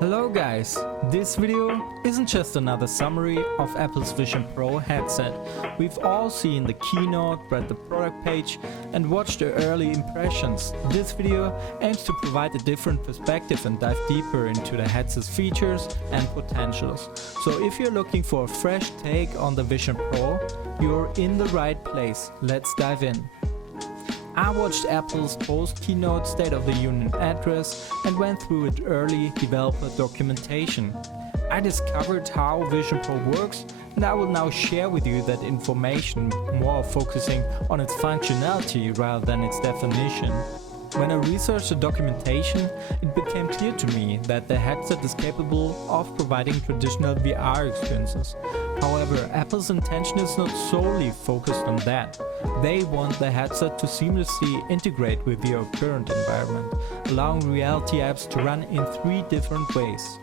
Hello guys, this video isn't just another summary of Apple's Vision Pro headset. We've all seen the keynote, read the product page and watched the early impressions. This video aims to provide a different perspective and dive deeper into the headset's features and potentials. So if you're looking for a fresh take on the Vision Pro, you're in the right place. Let's dive in. I watched Apple's post-keynote State of the Union address and went through its early developer documentation. I discovered how Vision Pro works, and I will now share with you that information, more focusing on its functionality rather than its definition. When I researched the documentation, it became clear to me that the headset is capable of providing traditional VR experiences. However, Apple's intention is not solely focused on that. They want the headset to seamlessly integrate with your current environment, allowing reality apps to run in 3 different ways.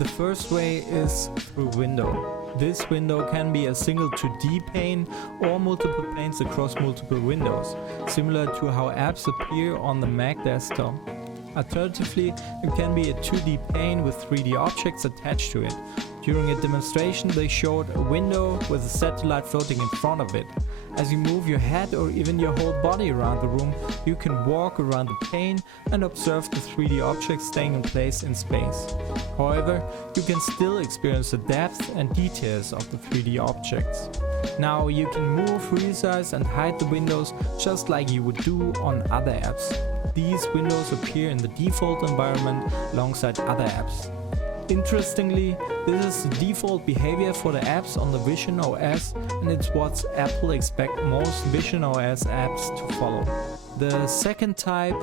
The first way is through window. This window can be a single 2D pane or multiple panes across multiple windows, similar to how apps appear on the Mac desktop. Alternatively, it can be a 2D pane with 3D objects attached to it. During a demonstration, they showed a window with a satellite floating in front of it. As you move your head or even your whole body around the room, you can walk around the pane and observe the 3D objects staying in place in space. However, you can still experience the depth and details of the 3D objects. Now you can move, resize and hide the windows just like you would do on other apps. These windows appear in the default environment alongside other apps. Interestingly, this is the default behavior for the apps on the Vision OS, and it's what Apple expects most Vision OS apps to follow. The second type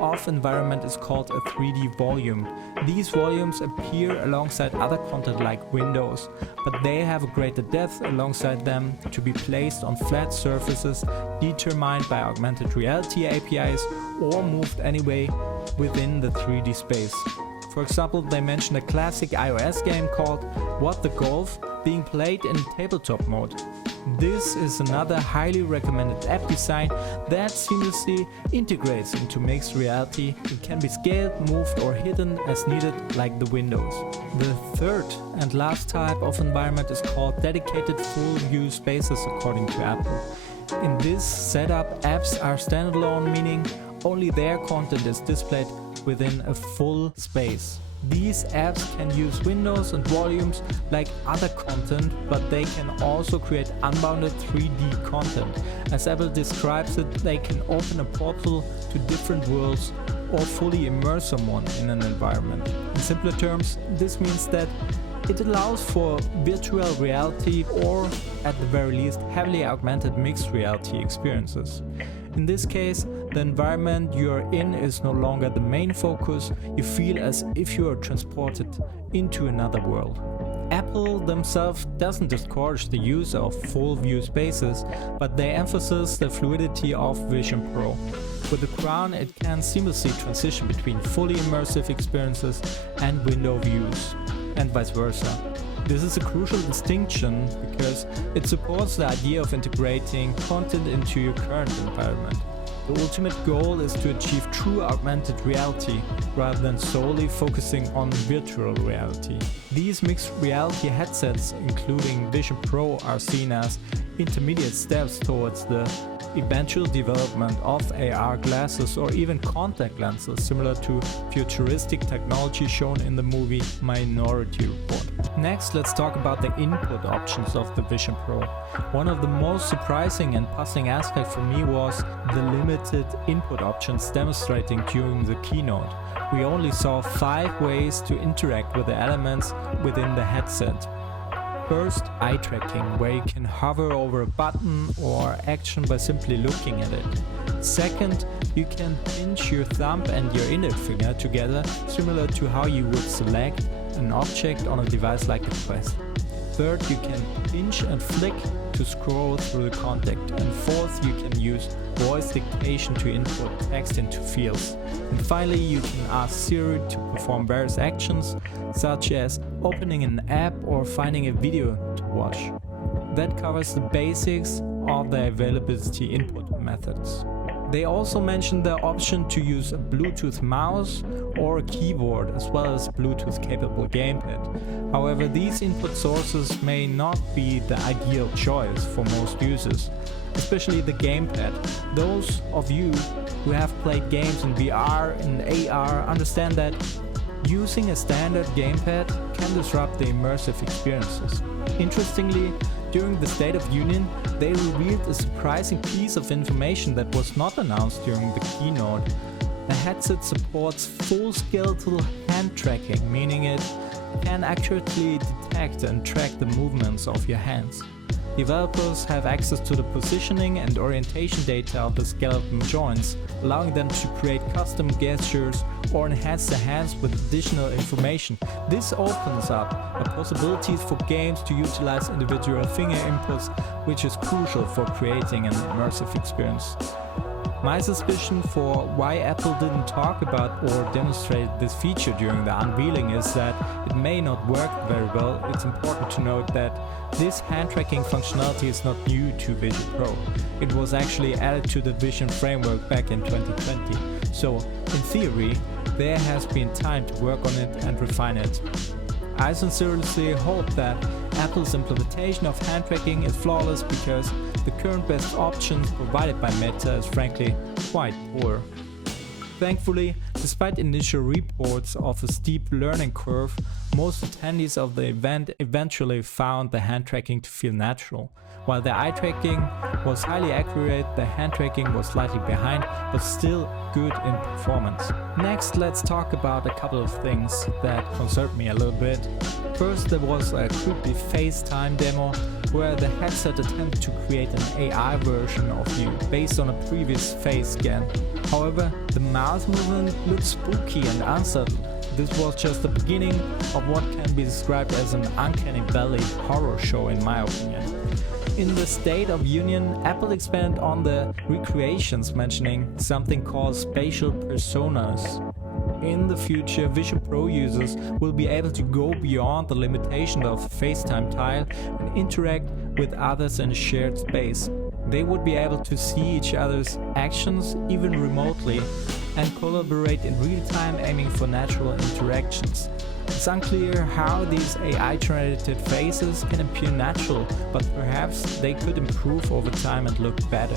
of environment is called a 3D volume. These volumes appear alongside other content like windows, but they have a greater depth alongside them to be placed on flat surfaces determined by augmented reality APIs or moved anyway within the 3D space. For example, they mentioned a classic iOS game called What the Golf being played in tabletop mode. This is another highly recommended app design that seamlessly integrates into mixed reality. It can be scaled, moved or hidden as needed like the windows. The third and last type of environment is called dedicated full view spaces according to Apple. In this setup, apps are standalone, meaning only their content is displayed within a full space. These apps can use windows and volumes like other content, but they can also create unbounded 3D content. As Apple describes it, they can open a portal to different worlds or fully immerse someone in an environment. In simpler terms, this means that it allows for virtual reality or, at the very least, heavily augmented mixed reality experiences. In this case, the environment you are in is no longer the main focus. You feel as if you are transported into another world. Apple themselves doesn't discourage the use of full view spaces, but they emphasize the fluidity of Vision Pro. With the crown, it can seamlessly transition between fully immersive experiences and window views, and vice versa. This is a crucial distinction because it supports the idea of integrating content into your current environment. The ultimate goal is to achieve true augmented reality rather than solely focusing on virtual reality. These mixed reality headsets, including Vision Pro, are seen as intermediate steps towards the eventual development of AR glasses or even contact lenses, similar to futuristic technology shown in the movie Minority Report. Next, let's talk about the input options of the Vision Pro. One of the most surprising and puzzling aspects for me was the limited input options demonstrating during the keynote. We only saw 5 ways to interact with the elements within the headset. First, eye tracking, where you can hover over a button or action by simply looking at it. Second, you can pinch your thumb and your index finger together, similar to how you would select an object on a device like a Quest. Third, you can pinch and flick to scroll through the content. And fourth, you can use voice dictation to input text into fields. And finally, you can ask Siri to perform various actions, such as opening an app or finding a video to watch. That covers the basics of the availability input methods. They also mentioned the option to use a Bluetooth mouse or a keyboard, as well as Bluetooth capable gamepad. However, these input sources may not be the ideal choice for most users, especially the gamepad. Those of you who have played games in VR and AR understand that using a standard gamepad can disrupt the immersive experiences. Interestingly, during the State of Union, they revealed a surprising piece of information that was not announced during the keynote. The headset supports full skeletal hand tracking, meaning it can accurately detect and track the movements of your hands. Developers have access to the positioning and orientation data of the skeleton joints, allowing them to create custom gestures or enhance the hands with additional information. This opens up possibilities for games to utilize individual finger inputs, which is crucial for creating an immersive experience. My suspicion for why Apple didn't talk about or demonstrate this feature during the unveiling is that it may not work very well. It's important to note that this hand tracking functionality is not new to Vision Pro. It was actually added to the Vision framework back in 2020. So, in theory, there has been time to work on it and refine it. I sincerely hope that Apple's implementation of hand tracking is flawless, because the current best options provided by Meta is frankly quite poor. Thankfully, despite initial reports of a steep learning curve, most attendees of the event eventually found the hand tracking to feel natural. While the eye tracking was highly accurate, the hand tracking was slightly behind, but still good in performance. Next, let's talk about a couple of things that concerned me a little bit. First, there was a creepy FaceTime demo where the headset attempted to create an AI version of you based on a previous face scan. However, the mouth movement looked spooky and unsettled. This was just the beginning of what can be described as an uncanny valley horror show, in my opinion. In the State of Union, Apple expanded on the recreations, mentioning something called spatial personas. In the future, Vision Pro users will be able to go beyond the limitation of FaceTime tile and interact with others in a shared space. They would be able to see each other's actions, even remotely, and collaborate in real time, aiming for natural interactions. It's unclear how these AI-generated faces can appear natural, but perhaps they could improve over time and look better.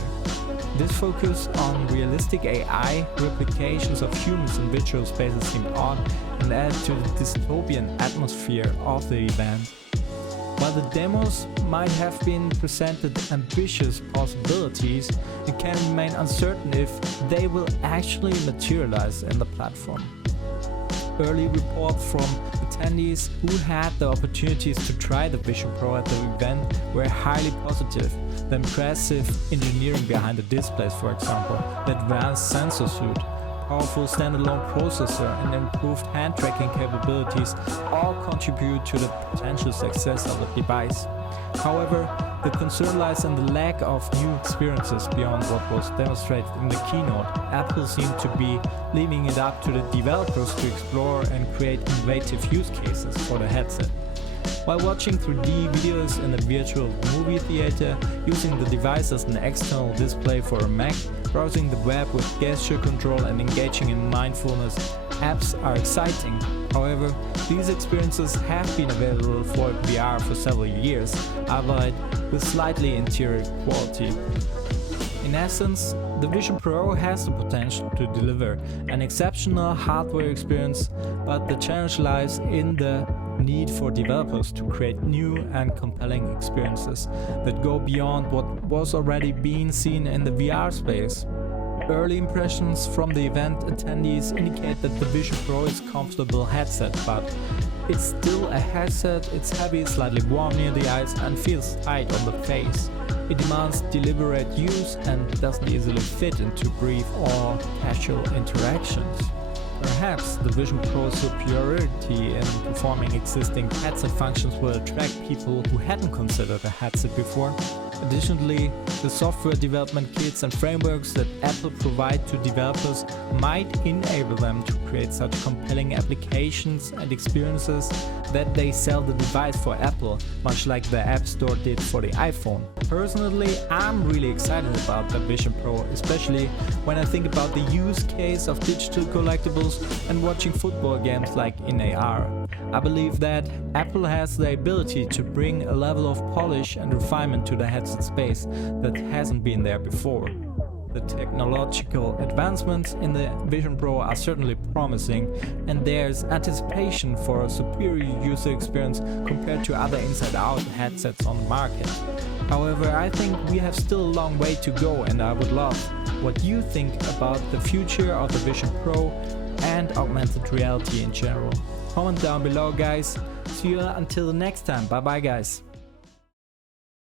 This focus on realistic AI replications of humans in virtual spaces seemed odd and added to the dystopian atmosphere of the event. While the demos might have been presented ambitious possibilities, it can remain uncertain if they will actually materialize in the platform. Early reports from attendees who had the opportunities to try the Vision Pro at the event were highly positive. The impressive engineering behind the displays, for example, the advanced sensor suite, powerful standalone processor, and improved hand tracking capabilities all contribute to the potential success of the device. However, the concern lies in the lack of new experiences beyond what was demonstrated in the keynote. Apple seemed to be leaving it up to the developers to explore and create innovative use cases for the headset. While watching 3D videos in a virtual movie theater, using the device as an external display for a Mac, browsing the web with gesture control, and engaging in mindfulness apps are exciting. However, these experiences have been available for VR for several years, albeit with slightly inferior quality. In essence, the Vision Pro has the potential to deliver an exceptional hardware experience, but the challenge lies in the need for developers to create new and compelling experiences that go beyond what was already being seen in the VR space. Early impressions from the event attendees indicate that the Vision Pro is a comfortable headset, but it's still a headset. It's heavy, slightly warm near the eyes, and feels tight on the face. It demands deliberate use and doesn't easily fit into brief or casual interactions. Perhaps the Vision Pro's superiority in performing existing headset functions will attract people who hadn't considered a headset before. Additionally, the software development kits and frameworks that Apple provide to developers might enable them to create such compelling applications and experiences that they sell the device for Apple, much like the App Store did for the iPhone. Personally, I'm really excited about the Vision Pro, especially when I think about the use case of digital collectibles and watching football games like in AR. I believe that Apple has the ability to bring a level of polish and refinement to the headset space that hasn't been there before. The technological advancements in the Vision Pro are certainly promising, and there's anticipation for a superior user experience compared to other inside-out headsets on the market. However, I think we have still a long way to go, and I would love what you think about the future of the Vision Pro and augmented reality in general. Comment down below, guys. See you until the next time. Bye bye, guys.